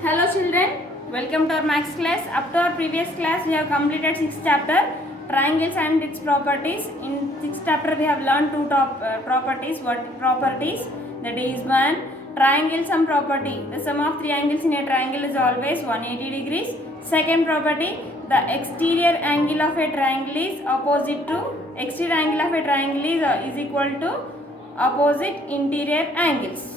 Hello children, welcome to our maths class. Up to our previous class we have completed 6th chapter triangles and its properties. In 6th chapter we have learned two properties. What properties? That is one, triangle sum property. The sum of three angles in a triangle is always 180 degrees. Second property, the exterior angle of a triangle is opposite to exterior angle of a triangle is equal to opposite interior angles.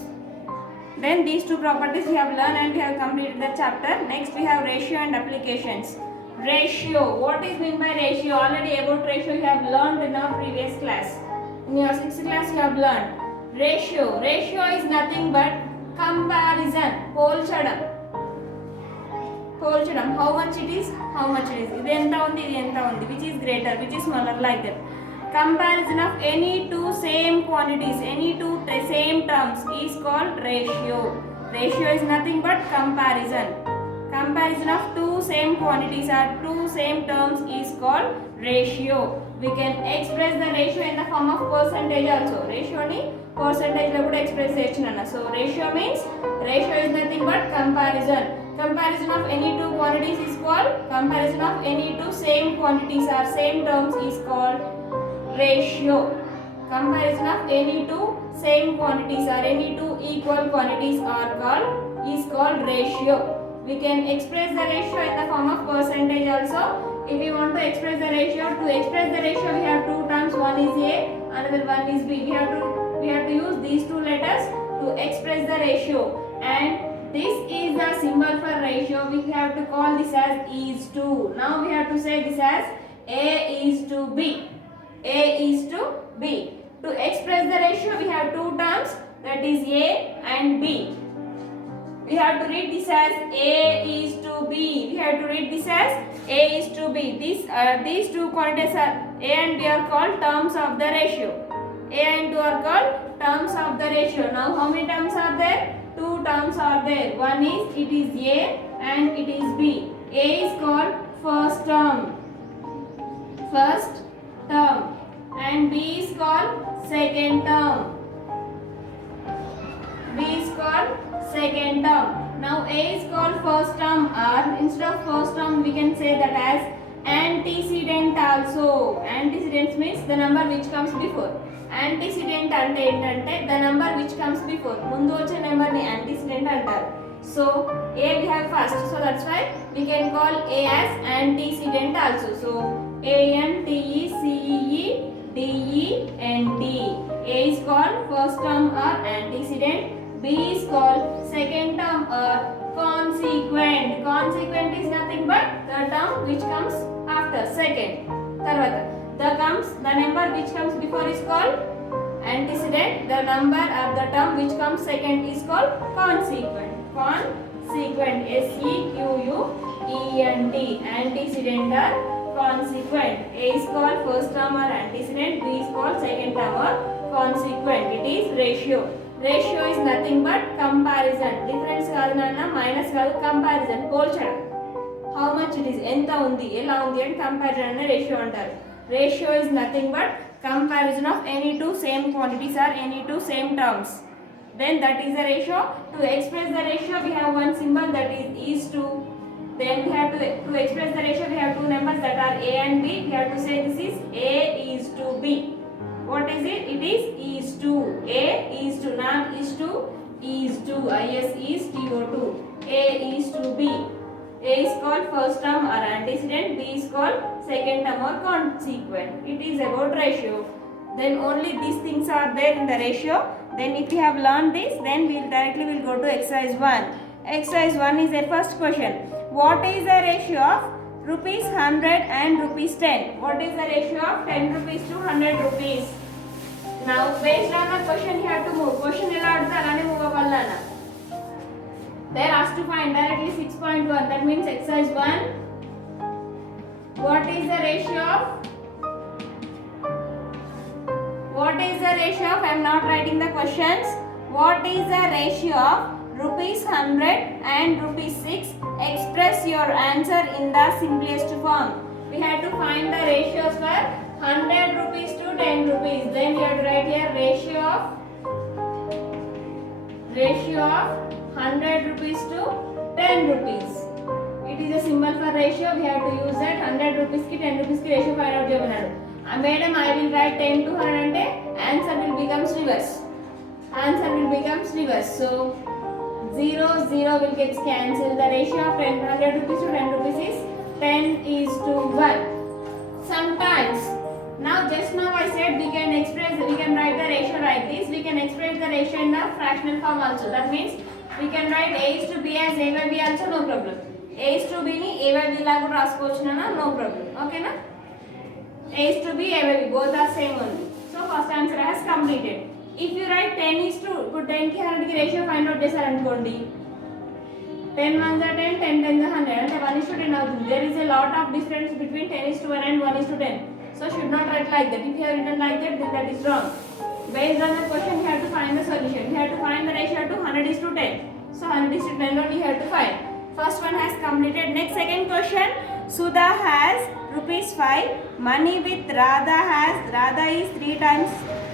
Then these two properties we have learned and we have completed the chapter. Next we have ratio and applications. Ratio. What is meant by ratio? Already about ratio you have learned in our previous class. In your 6th class you have learned. Ratio. Ratio is nothing but comparison. పోల్చడం. How much it is? How much it is? ఇది ఎంత ఉంది? ఇది ఎంత ఉంది? Which is greater? Which is smaller? Like that. Comparison of any two same quantities, any two same terms is called ratio. Ratio is nothing but comparison. Comparison of two same quantities or two same terms is called ratio. We can express the ratio in the form of percentage also. Ratio ni percentage lo kuda express cheyachunna. So ratio means ratio is nothing but comparison. Comparison of any two quantities is called comparison of any two same quantities or same terms is called ratio. Comparison of any two same quantities or any two equal quantities is called ratio. We can express the ratio in the form of percentage also. If we want to express the ratio, we have two terms. One is A, another one is B. We have to use these two letters to express the ratio. And this is the symbol for ratio. We have to call this as is to. Now we have to say this as A is to B. A is to B. To express the ratio we have two terms, that is A and B. We have to read this as A is to B. We have to read this as A is to B. These two quantities are A and B are called terms of the ratio. A and 2 are called terms of the ratio. Now how many terms are there? Two terms are there. One is it is A and it is B. A is called first term. And B is called second term. Now A is called first term, or instead of first term we can say that as antecedent also. Antecedent means the number which comes before. Antecedent ante entante the number which comes before. Mundu vache number ni antecedent antaru. So A we have first, so that's why we can call A as antecedent also. So antecedent. A is called first term or antecedent. B is called second term or consequent. Consequent is nothing but the term which comes after second. Tarvata the number which comes before is called antecedent. The number or the term which comes second is called consequent. Consequent. SEQUENT. Antecedent or consequent. A is called first term or antecedent. B is called second term or consequent. It is ratio. Ratio is nothing but comparison. Difference కాదు నాన్న, minus కాదు, comparison, పోల్చడం. How much it is, ఎంత ఉంది, ఎలా ఉంది అని comparison అనే రేషియో అంటారు. Ratio is nothing but comparison of any two same quantities or any two same terms. Then that is the ratio. To express the ratio we have one symbol, that is to. Then we have to express the ratio we have two numbers that are A and B. We have to say this is A is to B. What is it? It is to. A is to, not is to. Is to. Is to. A is to B. A is called first term or antecedent. B is called second term or consequent. It is about ratio. Then only these things are there in the ratio. Then if we have learned this, then we'll go to exercise 1. Exercise 1 is a first question. What is the ratio of rupees 100 and rupees 10? What is the ratio of 10 rupees to 100 rupees? Now based on the question you have to move. Question ela adutha alane move avallana. They are asked to find directly 6.1. That means exercise 1. What is the ratio of? I am not writing the questions. What is the ratio of rupees 100 and rupees 6? Express your answer in the simplest form. We have to find the ratios for 100 rupees to 10 rupees. Then we have to write here ratio of 100 rupees to 10 rupees. It is a symbol for ratio. We have to use that. 100 rupees ki 10 rupees ki ratio find out cheyamannadu. Madam, I will write 10 to 100 ante answer will becomes reverse. Answer will becomes reverse. So 0 0 will get cancelled. The ratio of 100 rupees to 10 rupees is 10 is to 1. Sometimes, now just now I said we can write the ratio like this. We can express the ratio in the fractional form also. That means we can write a is to b as a by b also, no problem. A is to b ni a by b la kuda raskochu na, no problem. Okay na? A is to b, a by b both are same only. So first answer has completed. If you write 10 is to 10 ki 100 ki ratio find out చేశారు అనుకోండి, 10 ones are 10, 10 tens are 100 అంటే 1 is to 10 అవుతుంది. There is a lot of difference between 10 is to 1 and 1 is to 10. So should not write like that. If you have written like that, then that is wrong. Based on the question, you have to find the solution. You have to find the ratio to 100 is to 10. So 100 is to 10 only you have to find. First one has completed. Next second question. Sudha has rupees 5. Money with Radha is 3 times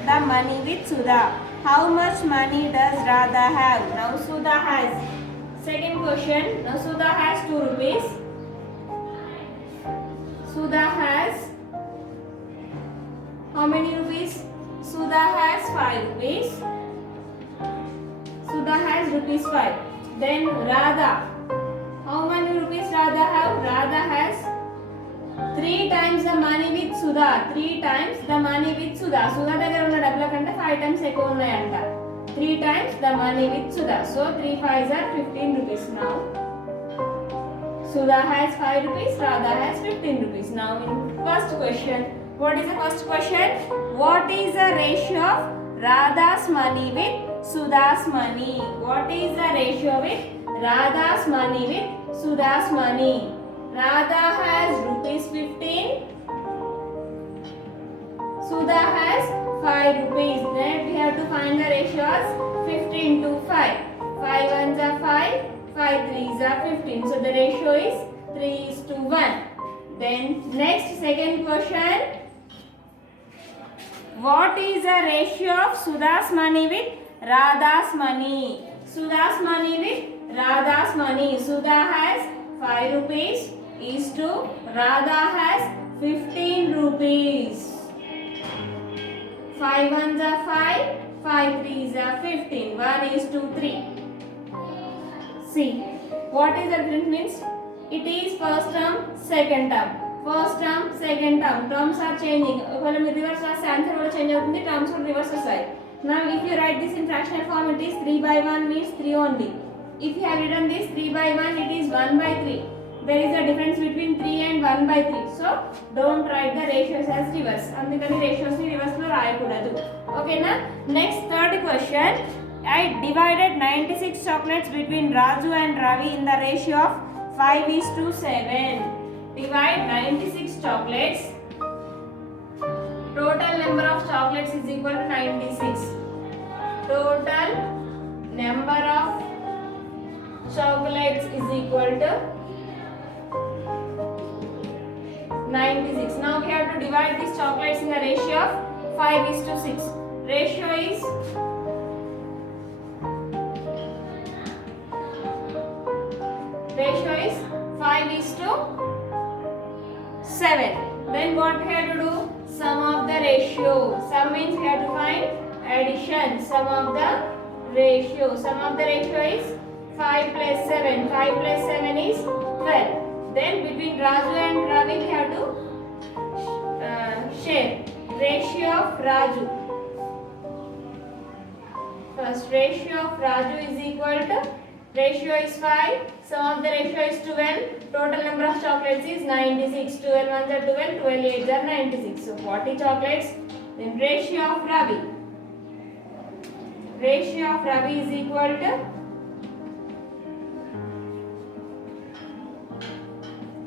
the money with Sudha. How much money does Radha have? Now Sudha has. Second question. Now Sudha has 2 rupees. Sudha has how many rupees? Sudha has 5 rupees. Sudha has rupees 5. Then Radha. How many rupees Radha have? Radha has 3 times the money with Sudha. 3 times the money with Sudha. Sudha దగ్గర ఉన్న డబ్బుల కంటే 5 times ఎక్కువ ఉన్నాయంట. 3 times the money with Sudha. So 3 5s are 15 rupees now. Sudha has 5 rupees. Radha has 15 rupees. Now in first question. What is the first question? What is the ratio of Radha's money with Sudha's money? What is the ratio with Radha's money with Sudha's money? Radha has rupees 15. Sudha has 5 rupees. Then we have to find the ratios 15 to 5. 5 ones are 5. 5 threes are 15. So the ratio is 3 is to 1. Then next second question. What is the ratio of Sudha's money with Radha's money? Sudha's money with Radha's money. Sudha has 5 rupees is to Radha has 15 rupees. 5 ones are 5. 5 threes are 15. 1 is to 3. See, what is the difference means? It is first term, second term. First term, second term. Terms are changing. ఒకవేళ మీరు reverse రాస్తే answer కూడా change అవుతుంది. Terms కూడా reverse వస్తాయి. Now if you write this in fractional form, it is 3 by 1 means 3 only. If you have written this 3 by 1, it is 1 by 3. There is a difference between 3 and 1 by 3. So don't write the ratios as reverse. అందుకని ratios ని reverse లో రాయకూడదు. Okay na? Next third question. I divided 96 chocolates between Raju and Ravi in the ratio of 5 is to 7. Divide 96 chocolates. Total number of chocolates is equal to 96. Total number of chocolates is equal to 96. Now we have to divide these chocolates in the ratio of 5 is to 6. Ratio is 5 is to 7. Then what we have to do? Sum of the ratio. Sum means we have to find addition. Sum of the ratio. Sum of the ratio is 5 plus 7. 5 plus 7 is 12. Then between Raju and Ravi we have to share. Ratio of Raju. First ratio of Raju is equal to, ratio is 5. Sum of the ratio is 12. Total number of chocolates is 96. 12 ones are 12. 12 8s are 96. So 40 chocolates. Then ratio of Ravi. Ratio of Ravi is equal to,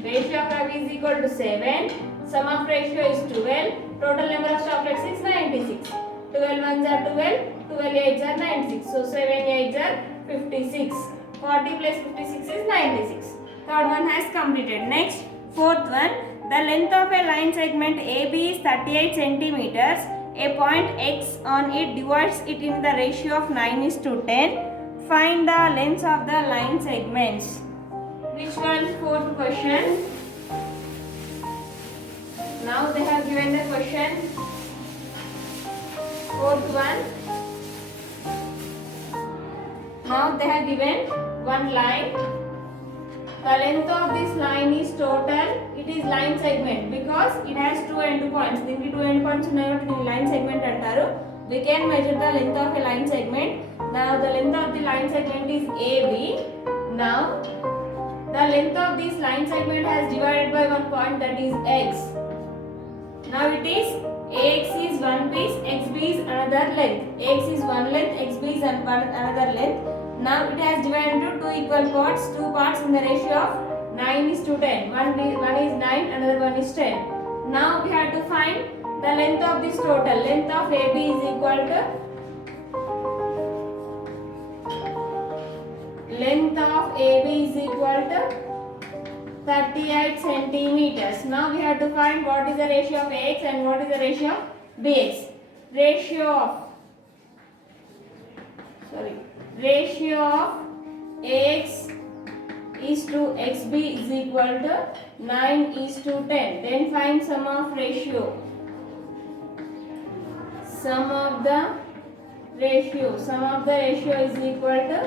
ratio of Ravi is equal to 7. Sum of ratio is 12. Total number of chocolates is 96. 12 ones are 12. 12 8s are 96. So 7 8s are 56. 40 plus 56 is 96. Third one has completed. Next, fourth one. The length of a line segment AB is 38 centimeters. A point X on it divides it in the ratio of 9 is to 10. Find the lengths of the line segments. Which one? Fourth question. Now they have given the question. Fourth one. Now they have given one line. The length of this line is total. It is line segment because it has two end points. దీనికి two end points ఉన్నాయి కాబట్టి దీన్ని line segment అంటారు. We can measure the length of a line segment. Now the length of the line segment is AB. Now the length of this line segment has divided by one point, that is x. Now it is AX is one piece, XB is another length. AX is one length, XB is another length. Now it has divided into two equal parts, two parts in the ratio of 9:10. One is 9, another one is 10. Now we have to find the length of this total. Length of AB is equal to length of AB is equal to 38 centimeters. Now we have to find what is the ratio of AX and what is the ratio of BX. Ratio of AX is to XB is equal to 9:10. Then find sum of ratio. Sum of the ratio is equal to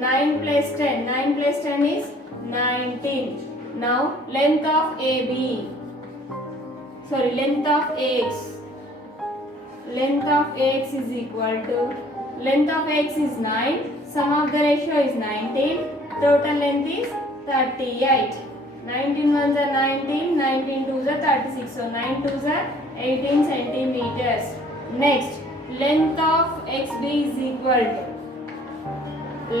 9 plus 10. 9 plus 10 is 19. Now length of AX. Length of AX is equal to, length of AX is 9. Sum of the ratio is 19. Total length is 38. 19 ones are 19. 19 twos are 36. So 9 twos are 18 centimeters. Next, length of XB is equal to,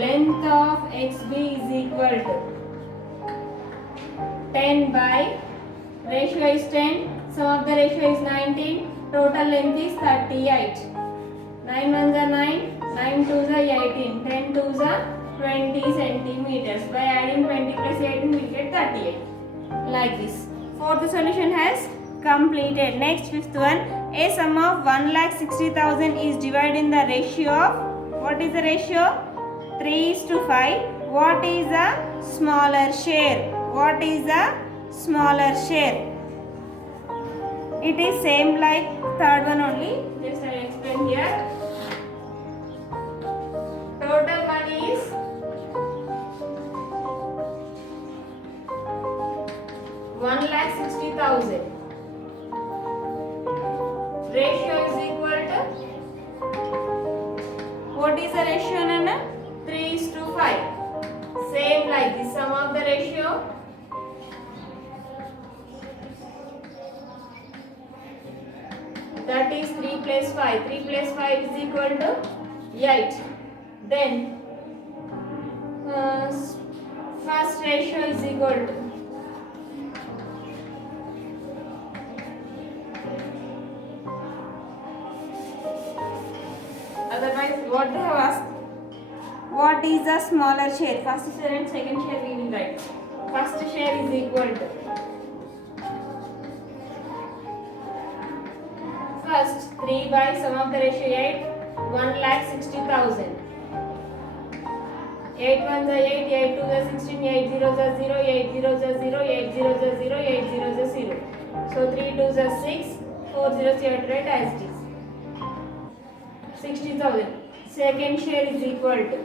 length of XB is equal to 10 by, ratio is 10, sum of the ratio is 19, total length is 38. 9 ones are 9, 9 twos are 18, 10 twos are 20 centimeters. By adding 20 plus 18 we get 38. Like this. Fourth solution has completed. Next, fifth one. A sum of 1,60,000 is divided in the ratio of, what is the ratio? 3:5. What is the smaller share? What is the smaller share? It is same like third one only. Just I will explain here. Total money is 1,60,000. Ratio is equal to, what is the ratio, Nana? 3:5. Same like the sum of the ratio. That is 3 plus 5. 3 plus 5 is equal to 8. Then first ratio is equal to, otherwise what they have asked, what is the smaller share? First share and second share we will write. First share is equal to, first 3 by sum of the ratio 8, 1,60,000. 8 ones are 8, 8 twos are 16, 8 zeros are 0, 8 zeros are 0, 8 zeros are 0, 8 zeros are 0. So 3 twos are 6, 4 zeros you have to write as it is. 60,000. Second share is equal to,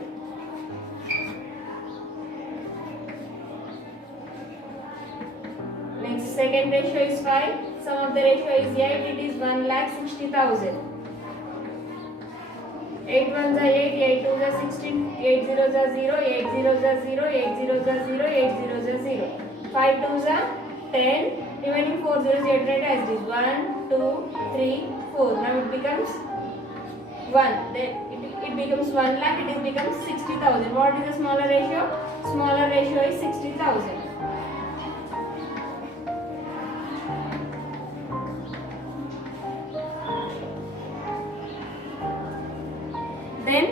next second ratio is 5, sum of the ratio is 8, it is 1,60,000. 8 ones are 8, 8 twos are 16, 8 zeros are 0, 8 zeros are 0, 8 zeros are 0, 8 zeros are 0. 5 twos are 10, remaining 4 zeros you have to write as it is. 1, 2, 3, 4. Now it becomes 1. Then it becomes 1 lakh, it becomes 60,000. What is the smaller ratio? Smaller ratio is 60,000. Then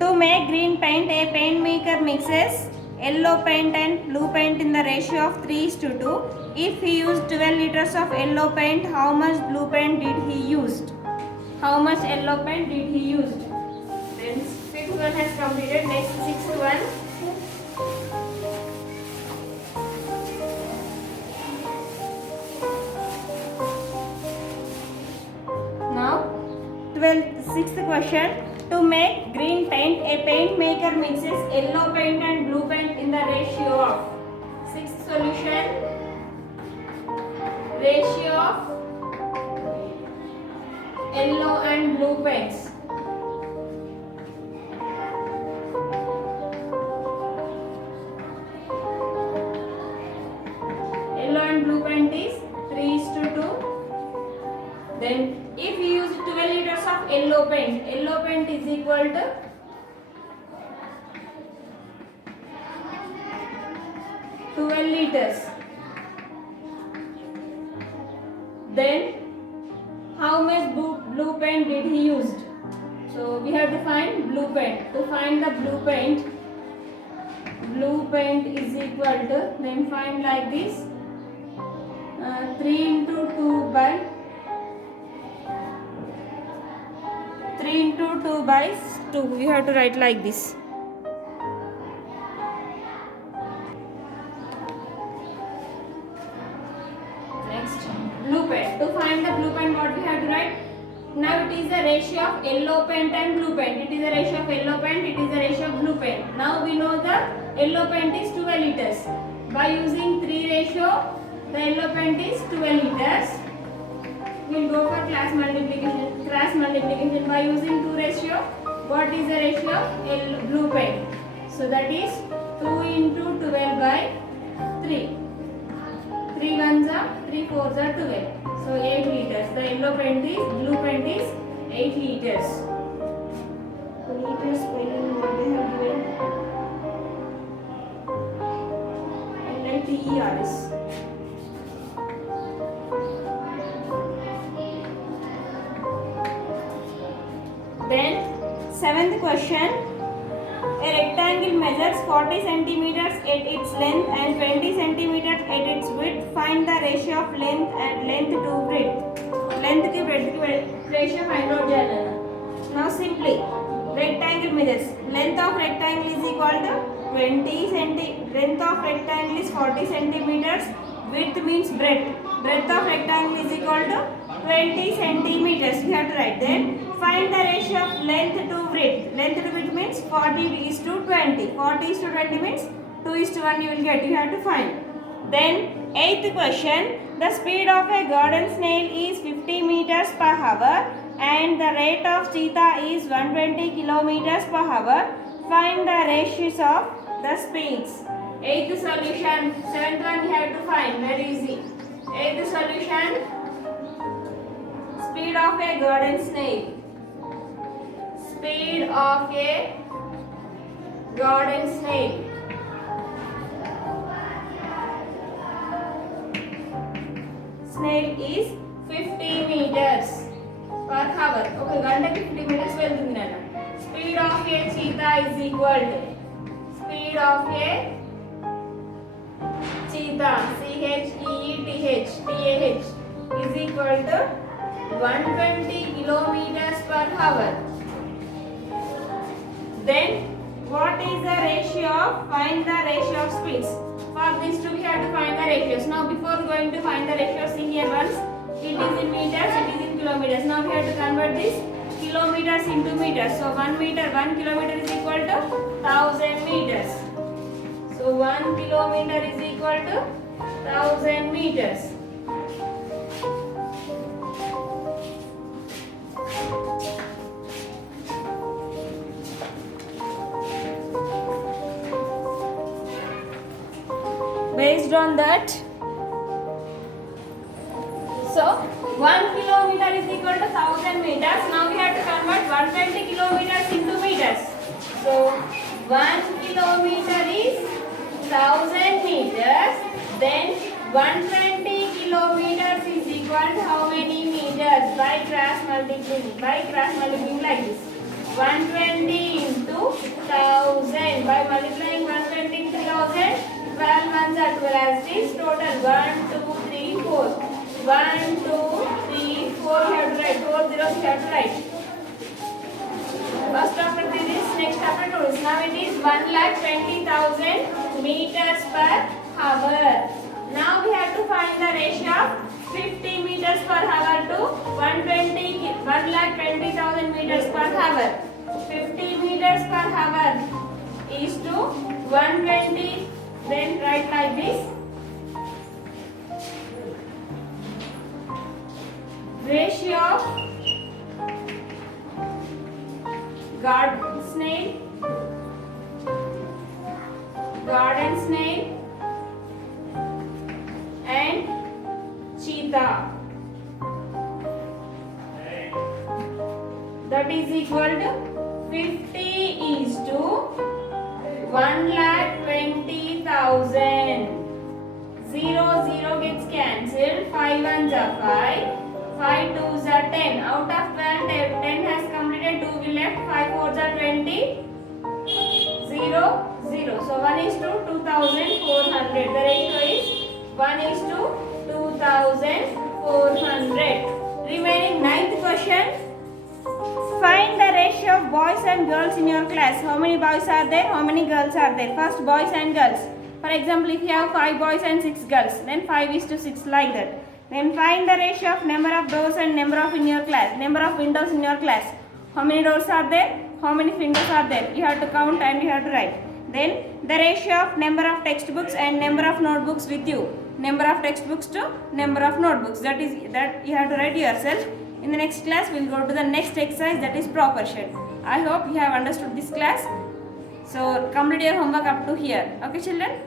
to make green paint, a paint maker mixes yellow paint and blue paint in the ratio of 3:2. If he used 12 liters of yellow paint, how much blue paint did he use? How much yellow paint did he use? Then fifth one has completed. Next, sixth one. Sixth question. To make green paint, a paint maker mixes yellow paint and blue paint in the ratio of. Sixth solution. Ratio of yellow and blue paints. Yellow and blue paint is 3:2. Then if we use 12 liters of yellow paint is equal to 12 liters. Then how much blue paint did he used? So we have to find blue paint. To find the blue paint is equal to, then find like this, 3 into 2 by 2. We have to write like this. Next, blue paint. To find the blue paint, what we have to write? Now it is the ratio of yellow paint and blue paint. It is the ratio of yellow paint, it is the ratio of blue paint. Now we know the yellow paint is 12 liters. By using 3 ratio, the yellow paint is 12 liters. We will go for cross multiplication. By using 2 ratio, what is the ratio of blue paint? So that is 2 into 12 by 3. 3 ones are 3 fours are 12. So 8 liters. The blue paint is 8 liters. The liters spelling what they have given. LITERS. Then 7th question. A rectangle measures 40 centimeters at its length and 20 centimeters at its width. Find the ratio of length to breadth. Length की breadth की ratio find out जाना. Now simply rectangle measures. Length of rectangle is equal to 20 centi. Length of rectangle is 40 centimeters. Width means breadth. Breadth of rectangle is equal to 20 centimeters. We have to write then. Find the ratio of length to width. Length to width means 40 is to 20. 40 is to 20 means 2 is to 1 you will get. You have to find. Then 8th question. The speed of a garden snail is 50 meters per hour and the rate of cheetah is 120 kilometers per hour. Find the ratios of the speeds. 8th solution. 7th one you have to find. Very easy. 8th solution. Speed of a garden snail. Speed of a garden snail. Snail is 50 meters per hour. Okay, గంటకి 50 meters వెళ్తుంది నాన్న. Speed of a cheetah is equal to speed of a cheetah, CHEETH is equal to 120 kilometers per hour. Then what is the ratio of, find the ratio of speeds. For this too we have to find the ratios. Now before going to find the ratios, see here once, it is in meters, it is in kilometers. Now we have to convert this kilometers into meters. So 1 kilometer is equal to 1000 meters. So 1 kilometer is equal to 1000 meters. Based on that, so 1 kilometer is equal to 1000 meters. Now we have to convert 120 kilometers into meters. So 1 kilometer is 1000 meters. Then 120 kilometers is equal to how many meters? By cross multiplying like this. 120 into 1000. By multiplying 120 into 1000, 12 ones are 12 as it is. Total 1, 2, 3, 4. 1, 2, 3, 4 you have to write. 4 zeros you have to write. First after this, next after 2. Now it is 1,20,000 meters per hour. Now Now we have to find the ratio of 50 meters per hour to 1,20,000 meters per hour. 50 meters per hour is to 120. Then write like this. Ratio of garden snail and cheetah, that is equal to 50 is to 1,20,000. 0 gets cancelled. 5 ones are 5. 5 2s are 10. Out of 12, 10 has completed. 2 will left. 5 4s are 20. 0 0. So 1 is to 2,400. The ratio is 1 is to 2,400. Remaining 9th question. Find the ratio of boys and girls in your class. How many boys are there? How many girls are there? First, boys and girls. For example, if you have 5 boys and 6 girls, then 5 is to 6 like that. Then find the ratio of number of doors and number of in your class. Number of windows in your class. How many doors are there? How many windows are there? You have to count and you have to write. Then the ratio of number of textbooks and number of notebooks with you. Number of textbooks to number of notebooks. That you have to write yourself. In the next class, we will go to the next exercise, that is proportion. I hope you have understood this class. So complete your homework up to here. Okay, children?